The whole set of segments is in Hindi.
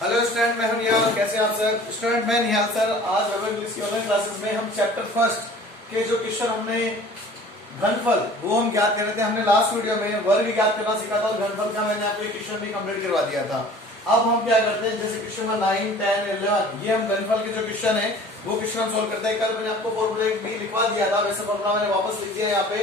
हेलो स्टूडेंट, मैं हूं निहाल। कैसे हैं आप सर? स्टूडेंट मैं निहाल सर। आज वेब इंग्लिश की ऑनलाइन क्लासेस में हम चैप्टर फर्स्ट के जो क्वेश्चन हमने घनफल वो हम ज्ञात कर रहे थे। हमने लास्ट वीडियो में वर्ग ज्ञात करना सीखा था और घनफल का मैंने आपको एक क्वेश्चन भी कंप्लीट करवा दिया था। अब हम क्या करते हैं, जैसे क्वेश्चन नंबर 9, 10, 11 ये हम घनफल के जो क्वेश्चन है वो क्वेश्चन हम सोल्व करते हैं। कल मैंने आपको फॉर्मूला भी लिखवा दिया था, वैसे फॉर्मूला मैंने वापस लिख दिया यहाँ पे।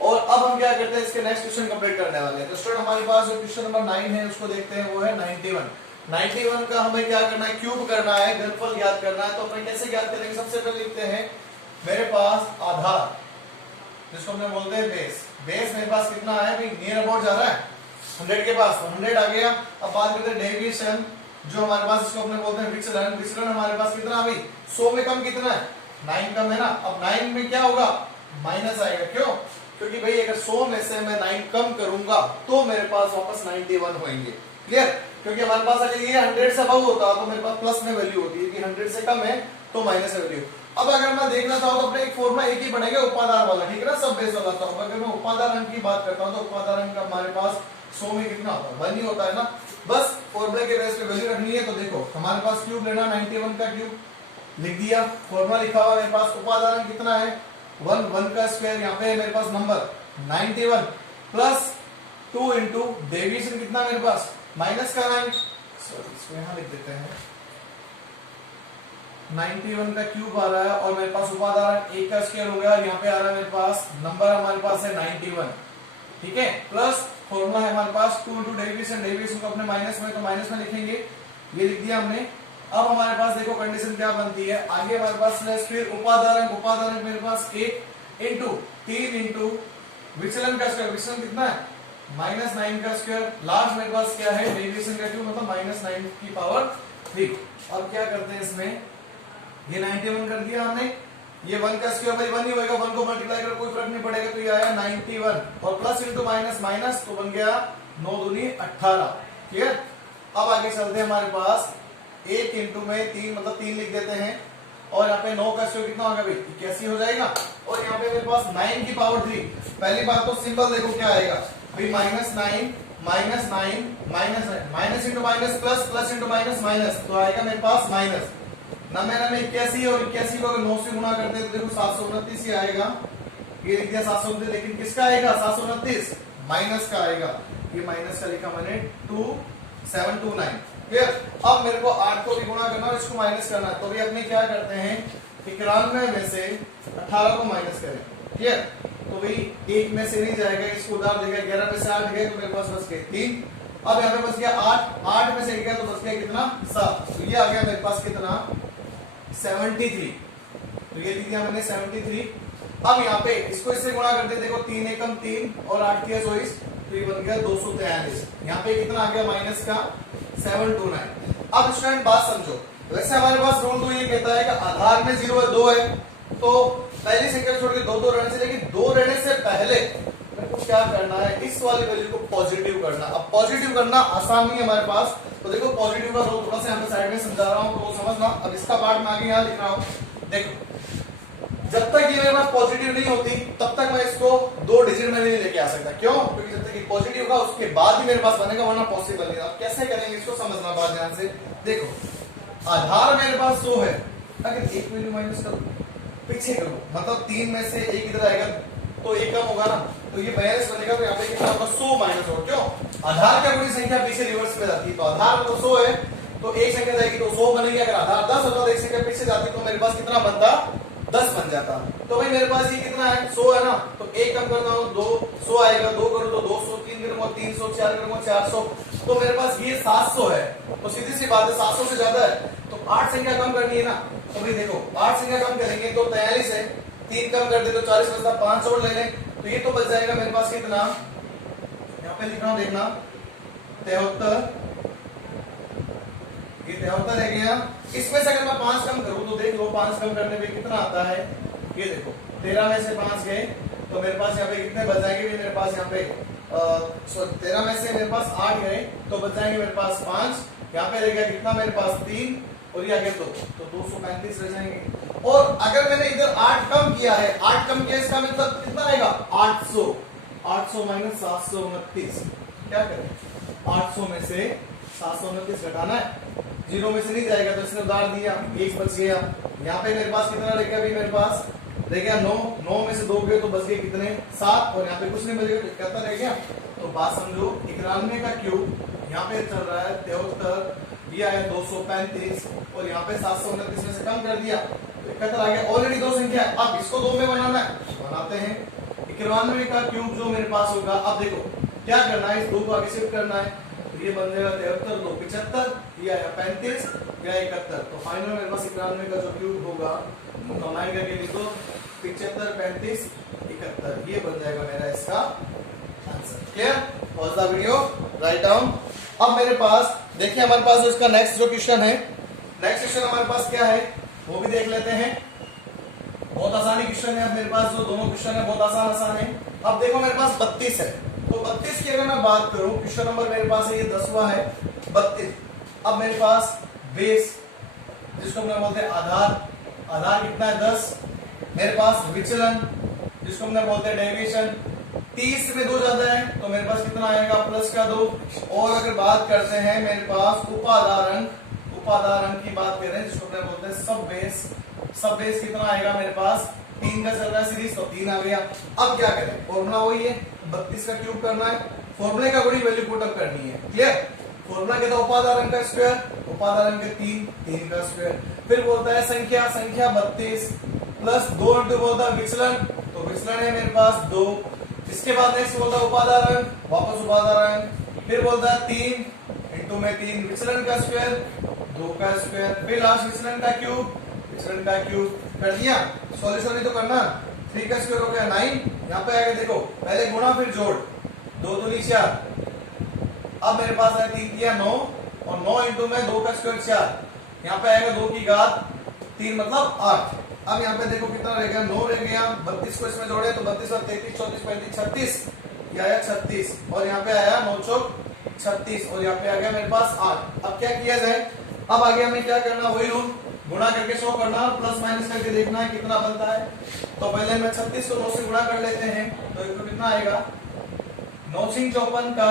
और अब हम क्या करते हैं, इसके नेक्स्ट क्वेश्चन कंप्लीट करने वाले हैं। तो स्टूडेंट हमारे पास जो क्वेश्चन नंबर 9 है उसको देखते हैं, वो है 91 का हमें क्या करना है, क्यूब करना है, घनफल ज्ञात करना है। तो अपन कैसे ज्ञात करेंगे? सबसे पहले लिखते हैं मेरे पास आधार, जिसको हमने बोलते हैं बेस। बेस मेरे पास कितना है भाई, नियर अबाउट जा रहा है 100 के पास, 100 आ गया। अब बात करते हैं डेविएशन, जो हमारे पास इसको अपने बोलते हैं विचलन। विचलन हमारे पास कितना भाई, 100 में कम कितना है, 9 कम है ना। अब 9 में क्या होगा, माइनस आएगा। क्यों? क्योंकि भाई अगर 100 में से मैं 9 कम करूंगा तो मेरे पास वापस 91 होंगे। क्लियर? क्योंकि हमारे पास अगर ये 100 से अबव होता तो मेरे पास प्लस में वैल्यू होती है, कि 100 से कम है तो माइनस में वैल्यू। अब अगर मैं देखना चाहूँ तो अपने एक फॉर्मूला एक ही बनेगा, उपादान वाला, ठीक है ना, सब बेस वाला। तो अगर मैं उपादान अंक की बात करता हूँ तो उपादान अंक हमारे पास 100 में कितना होता है, 1 ही होता है ना। बस फॉर्मूले के बेस पे वैल्यू रखनी है। तो देखो हमारे पास क्यूब लेना, 91 का क्यूब लिख दिया, फॉर्मूला लिखा हुआ मेरे पास। उपादान अंक कितना है, 1 का स्क्वायर, यहाँ पे मेरे पास नंबर 91 प्लस 2 इंटू डेविएशन कितना मेरे पास माइनस का 9, सॉरी इसको यहां लिख देते हैं, 91 का क्यूब आ रहा है और मेरे पास उपादान 1 का स्क्वायर हो गया। यहाँ पे आ रहा है मेरे पास नंबर, हमारे पास है 91, ठीक है, प्लस फॉर्मूला है हमारे पास 2 इंटू डेविएशन। डेविएशन को अपने माइनस में, तो माइनस में लिखेंगे, ये लिख दिया हमने। अब हमारे पास देखो कंडीशन क्या बनती है, आगे हमारे पास स्लैश, फिर उपादान मेरे पास 1 इंटू 3 इंटू विचलन का स्क्वायर। विचलन कितना है, -9 का स्क्वायर। लास्ट मेरे पास क्या है, डेविएशन का क्यूब, मतलब -9 की पावर 3। अब क्या करते हैं इसमें, ये 91 कर दिया हमने, ये 1 का स्क्वायर भाई 1 ही होगा, 1 को मल्टीप्लाई कर कोई फर्क नहीं पड़ेगा। तो ये आया 91 और प्लस इंटू माइनस माइनस, तो बन गया 9 दूनी 18। क्लियर? अब आगे चलते हैं, हमारे पास 1 इंटू में 3, मतलब 3 लिख देते हैं, और यहाँ पे 9 का स्क्वायर कितना होगा भाई, 81 हो जाएगा। और यहाँ पे मेरे पास 9 की पावर 3। पहली बात तो सिंपल देखो क्या आएगा भाई, -9 minus into minus plus, plus into minus minus, तो आएगा मेरे पास माइनस। ना मेरा में 81 और 81 को अगर 9 से गुणा करते हैं तो देखो 729 ही आएगा। ये लिख दिया 729, लेकिन किसका आएगा 729, माइनस का आएगा। ये माइनस का लिखा मैंने 2729। क्लियर? अब मेरे को 8 को भी गुणा करना और इसको माइनस करना है। तो भी अपने क्या करते हैं, 91 में से 18 को माइनस करें। क्लियर? तो भाई 1 में से नहीं जाएगा, इसको उधार देगा, 11 में से 8 गए तो मेरे पास बच गए 3। अब यहाँ पे बच गया 8 में से गया तो बच गया कितना, 7। तो ये आ गया मेरे पास कितना, 73। तो ये लिख दिया मैंने 73। अब यहाँ पे इसको इससे गुणा करते, देखो 3 एकम 3 और 8 किया 24, तो ये बन गया 243। यहाँ पे कितना आ गया माइनस का 729। अब स्टूडेंट बात समझो, वैसे हमारे पास रूल तो ये कहता है कि आधार में 0 है, 2 है, तो पहली संख्या छोड़ के 2 रहने से, लेकिन 2 रहने से पहले मेरे को क्या करना है, इस वाली वैल्यू को पॉजिटिव करना। अब पॉजिटिव करना आसान नहीं है हमारे पास, तो देखो पॉजिटिव का रोल थोड़ा सा यहाँ पे साइड में समझा रहा हूँ तो समझना। अब इसका पार्ट मैं आगे यहाँ लिख रहा हूँ। देखो जब तक ये मेरे पास पॉजिटिव नहीं होती तब तक मैं इसको 2 डिजिट में नहीं लेके आ सकता। क्यों? क्योंकि जब तक ये पॉजिटिव होगा उसके बाद ही मेरे पास बनेगा, वरना पॉसिबल नहीं। अब कैसे करेंगे इसको समझना बात ध्यान से। देखो आधार मेरे पास 100 है, अगर एक वैल्यू माइनस करो, पीछे करो, मतलब 3 में से 1 इधर आएगा तो 1 कम होगा ना, तो ये बैलेंस बनेगा। तो यहाँ पे कितना होगा, 100 माइनस होगा। क्यों? आधार का कोई संख्या पीछे रिवर्स में जाती है, तो आधार में तो 100 है तो एक संख्या जाएगी तो 100 बनेगी। अगर आधार 10 होता तो एक संख्या पीछे जाती तो मेरे पास कितना बनता, 10 बन जाता। तो भाई मेरे पास ये कितना है, 100 है ना, तो 1 कम करता हूँ 200 आएगा, 2 करो तो 200, 3 करूंगा 300, 4 करूंगा 400, तो मेरे पास ये 700 है। तो सीधी सी बात है 700 से ज्यादा है, तो 8 संख्या कम करनी है ना। तो भाई देखो 8 संख्या कम करेंगे तो 43 है, 3 कम कर दे तो 40 बचता, 5 और ले लें तो ये तो बच जाएगा मेरे पास कितना, यहाँ पे लिख रहा हूं देखना 73, ये 73 रह गया। इसमें से अगर मैं 5 कम करूं तो देख लो 5 कम करने पे कितना आता है, ये देखो 13 में से 5 गए तो मेरे पास यहाँ पे कितने बच जाएंगे, मेरे पास यहाँ पे 13 में से मेरे पास 8 गए तो बच जाएंगे मेरे पास 5, यहाँ पे रह गया कितना मेरे पास 3 और ये आगे 2, तो 235 रह जाएंगे। और अगर मैंने इधर 8 कम किया है, 8 कम किया इसका मतलब कितना आएगा 800, 800 माइनस 729, क्या करें 800 में से 729 घटाना है जीरो में से नहीं जाएगा तो इसने उधार दिया, एक बच गया। यहाँ पे मेरे पास कितना रह गया अभी, मेरे पास रह गया 9, 9 में से 2 गए तो बच गए कितने 7, और यहाँ पे कुछ नहीं बचेगा, कितना रह गया। तो बात समझो, 91 का क्यूब यहाँ पे चल रहा है 73, ये आया 235, और यहाँ पे 729 में से कम कर दिया तो 71 आ गया। ऑलरेडी दो संख्या है, अब इसको 2 में बनाना है, बनाते हैं। 91 का क्यूब जो मेरे पास होगा, अब देखो क्या करना है, इस 2 को आगे शिफ्ट करना है, तो ये बन जाएगा 73, 2 75, ये आया 35, या 71। तो फाइनल मेरे पास 91 का जो क्यूब होगा कंबाइन करके लिख दो, 75, 35, 71, ये बन जाएगा मेरा इसका answer. Clear? Pause the video, write down. अब मेरे पास देखिए, हमारे पास जो इसका नेक्स्ट जो क्वेश्चन है, नेक्स्ट क्वेश्चन हमारे पास क्या है वो भी देख लेते हैं। बहुत आसानी क्वेश्चन है, अब मेरे पास जो दोनों क्वेश्चन है बहुत आसान है। अब देखो मेरे पास 32 है, तो 32 की अगर मैं बात करूं, क्वेश्चन नंबर मेरे पास है ये 10वां है 32। अब मेरे पास बेस जिसको हम बोलते हैं आधार, आधार कितना है 10। मेरे पास विचलन जिसको हम बोलते हैं डेविएशन, 30 में 2 ज्यादा है तो मेरे पास कितना आएगा प्लस का 2। और अगर बात करते हैं मेरे पास उपादान, उपादान की बात करें जिसको हम बोलते हैं सब बेस, सब बेस कितना आएगा मेरे पास 3 का चल रहा है सीरीज, तो 3 आ गया। अब क्या करें, फॉर्मूला वही है, 32 का क्यूब करना है, फॉर्मूले का बड़ी वैल्यू पुट अप करनी है। क्लियर? फॉर्मूला कहता है उपादान का स्क्वायर, उपादान के 3 का स्क्वायर, फिर बोलता है संख्या, संख्या 32 प्लस 2 इंटू बोलता है विचलन, तो विचलन है मेरे पास 2। इसके बाद नेक्स्ट बोलता है उपादान, वापस उपादान, फिर बोलता है 3 इंटू में 3 विचलन का स्क्वायर, 2 का स्क्वायर, फिर लास्ट विचलन का क्यूब, विचलन का क्यूब कर दिया। सॉल्यूशन ही तो करना, 3 का स्क्वायर हो गया 9, यहाँ पे आएगा देखो पहले गुणा फिर जोड़, 2 दूनी 4, अब मेरे पास है 3 किया 9, और 9 इंटू में 2 का स्क्वायर 4, यहाँ पे आएगा 2 की घात 3 मतलब 8। अब यहाँ पे देखो कितना रह गया 9 रह गया, 32 को इसमें जोड़े तो 32 और 33, 34, 35, 36, ये आया 36, और यहाँ पे आया 9 चौक 36, और यहाँ पे आ गया मेरे पास 8। अब क्या किया जाए, अब आगे हमें क्या करना, वही रूल, गुणा करके 100 करना, प्लस माइनस करके देखना है कितना बनता है। तो पहले मैं 36 को 9 से गुणा कर लेते हैं, तो इसको कितना आएगा 9 सिंह 54 का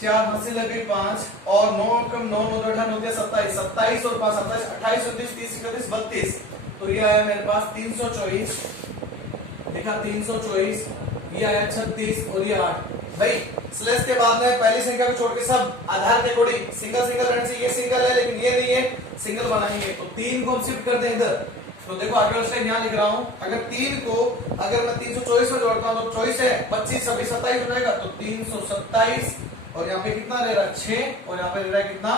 4 हंसी लगे 5, और 9 कम 9 9 28 होते 27, 27 और 5 27, 28 29 30 31 32, तो ये आया मेरे पास 324, देखा 324, ये आया 36 और ये 8। भाई स्लैश के बाद में पहली संख्या को छोड़ के सब आधार के अकॉर्डिंग सिंगल सिंगल रहने से ये सिंगल है लेकिन ये नहीं है, सिंगल बनाएंगे तो 3 को हम शिफ्ट कर दें इधर। तो देखो आगे उससे यहाँ लिख रहा हूं, अगर 3 को अगर मैं 324 में जोड़ता हूं तो 24 है 25 26 27 हो जाएगा, तो 327, और यहाँ पे कितना रह रहा है 6, और यहाँ पे रह रहा है कितना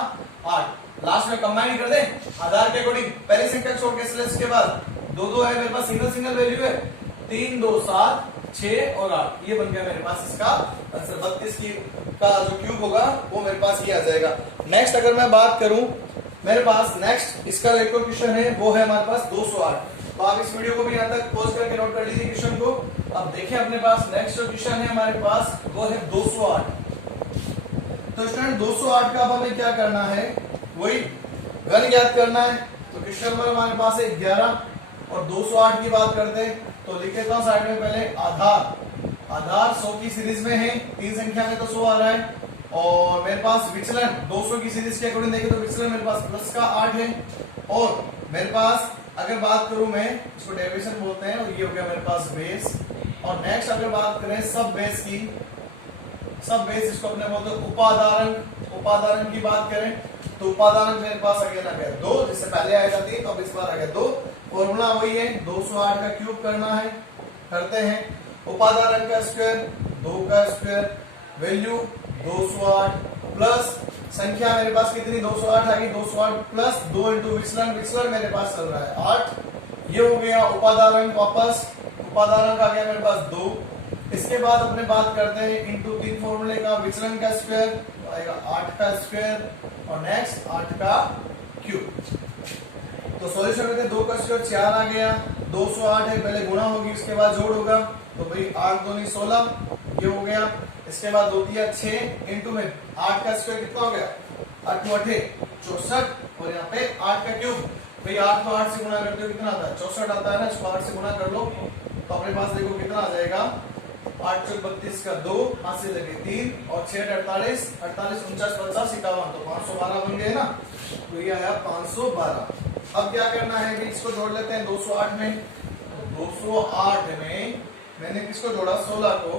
8। लास्ट में कंबाइन कर दे आधार के अकॉर्डिंग, पहली संख्या छोड़ के स्लैश के बाद 2 है मेरे पास, सिंगल सिंगल वैल्यू है, 3 2 7 6 और 8, ये बन गया मेरे पास इसका आंसर। 32 की का जो क्यूब होगा वो मेरे पास ये आ जाएगा। नेक्स्ट अगर मैं बात करूं मेरे पास नेक्स्ट इसका जो क्वेश्चन है वो है हमारे पास 208। तो आप इस वीडियो को भी यहाँ तक पॉज करके नोट कर लीजिए क्वेश्चन को। अब देखिए अपने पास नेक्स्ट जो क्वेश्चन है हमारे पास वो है 208। तो स्टूडेंट 208 का अब हमें क्या करना है, वही घन ज्ञात करना है। तो क्वेश्चन नंबर हमारे पास है 11, और 208 की बात करते हैं तो लिख लेता हूं साइड में पहले आधार, आधार 100 की सीरीज में है, 3 संख्या में तो 100 आ रहा है, और मेरे पास विचलन 200 की सीरीज के अकॉर्डिंग देखें तो विचलन मेरे पास प्लस का 8 है, और मेरे पास अगर बात करूं मैं इसको डेविएशन बोलते हैं, और ये हो गया मेरे पास बेस। और नेक्स्ट अगर बात करें सब बेस की, सब बेस इसको अपने बोलते हैं उपादान, उपादान की बात करें तो उपादान मेरे पास अगेन आ गया 2, जिससे पहले आया था 3 तो अब इस बार आ गया 2। फॉर्मूला वही है 208 का क्यूब करना है, करते हैं। उपादान का स्क्वायर 2 का स्क्वायर, वैल्यू 208 प्लस संख्या मेरे पास कितनी 208 आ गई, 208 प्लस 2 इंटू विचलन, विचलन मेरे पास चल रहा है 8, ये हो गया उपादान वापस, उपादान का आ गया मेरे पास 2। इसके बाद अपने बात करते हैं इंटू 3 फॉर्मूले का, विचलन का स्क्वायर तो आएगा 8 का स्क्वायर, और नेक्स्ट 8 का क्यूब। तो सॉल्यूशन में 2 का स्क्वायर 4 आ गया, 208 है, पहले गुणा होगी उसके बाद जोड़ होगा, तो भाई 8 दूनी 16 ये हो गया। इसके बाद 2 तिया 6 इंटू में 8 का स्क्वायर कितना हो गया 8 2 8 64, और यहाँ पे 8 का क्यूब, भाई 8 को 8 से गुणा करते हो कितना आता है 64 आता है ना, इसको 8 से गुणा कर लो तो अपने पास देखो कितना आ जाएगा 8 चौक 32 का 2, हाथ से लगे 3, और 6 48 48 49 50 51, तो 512 बन गए ना। तो ये आया 512। अब क्या करना है, इसको जोड़ लेते हैं 208 में। 208 में मैंने किसको जोड़ा, 16 को,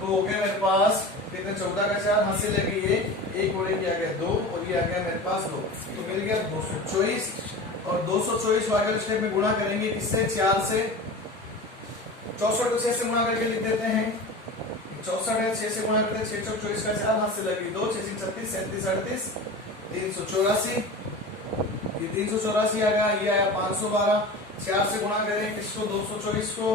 तो हो गया मेरे पास कितने, 14 का 4, हाथ से लगी ये, एक और एक आ गया 2, और ये आ गया मेरे पास 2, तो मिल गया 224। और 224 को आगे स्टेप में गुणा करेंगे किससे, 4 से। 64 को 6 से गुणा करके लिख देते हैं, 64 है 6 से गुणा करते हैं, 6 चौक 24 का 4, हाथ से लगी 2, 6 36 37 38 384, ये 384 आ गया, ये आया 512। 4 से गुणा करें किसको, 224 को,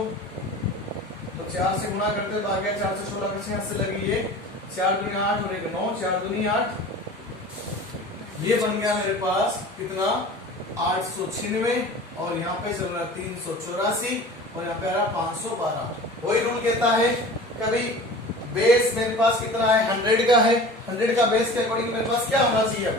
तो 4 से गुणा करते तो आ गया 4 से 16 का 6 से लगी ये, 4 दूनी 8 और 1 9, 4 दूनी 8, ये बन गया मेरे पास कितना, 896। और यहाँ पे चल रहा है 384, और यहाँ पे आ रहा 512। वही रूल कहता है, कभी बेस मेरे पास कितना है, 100 का है, 100 का बेस के अकॉर्डिंग मेरे पास क्या होना चाहिए,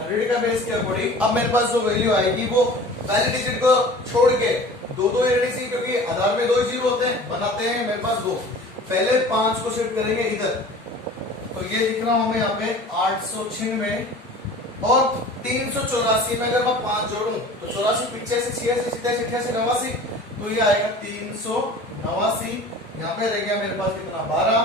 100 का बेस के अकॉर्डिंग अब मेरे पास जो वैल्यू आएगी वो पहले डिजिट को छोड़ के दो ही रहनी चाहिए, क्योंकि आधार में 2 ही जीरो होते हैं, बनाते हैं मेरे पास 2। पहले 5 को शिफ्ट करेंगे इधर, तो ये लिख रहा हूं मैं यहाँ पे 896, और 384 में अगर मैं 5 जोड़ूं तो 84 पीछे से 86 87 88 89, तो ये आएगा 389। यहाँ पे रह गया मेरे पास कितना, 12।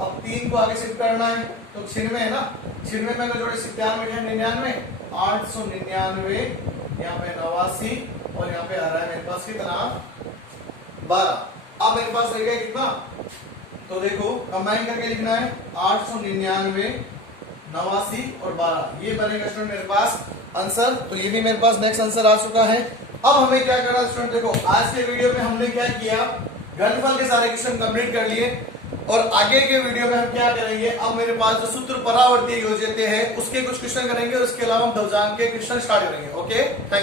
अब 3 को आगे शिफ्ट करना है तो 96 है ना, 96 में अगर जोड़े 97 99, 899, यहाँ पे 89, और यहाँ पे आ रहा है मेरे पास कितना, 12। अब मेरे पास रह गया कितना, तो देखो कंबाइन करके लिखना है 899, 89 और 12, ये बनेगा स्टूडेंट मेरे पास आंसर। तो ये भी मेरे पास नेक्स्ट आंसर आ चुका है। अब हमें क्या करना है स्टूडेंट, देखो आज के वीडियो में हमने क्या किया, घनफल के सारे क्वेश्चन कंप्लीट कर लिए, और आगे के वीडियो में हम क्या करेंगे, अब मेरे पास जो सूत्र परावर्ती योजते हैं उसके कुछ क्वेश्चन करेंगे, और उसके अलावा हम दवजान के क्वेश्चन स्टार्ट करेंगे। Okay, thank you.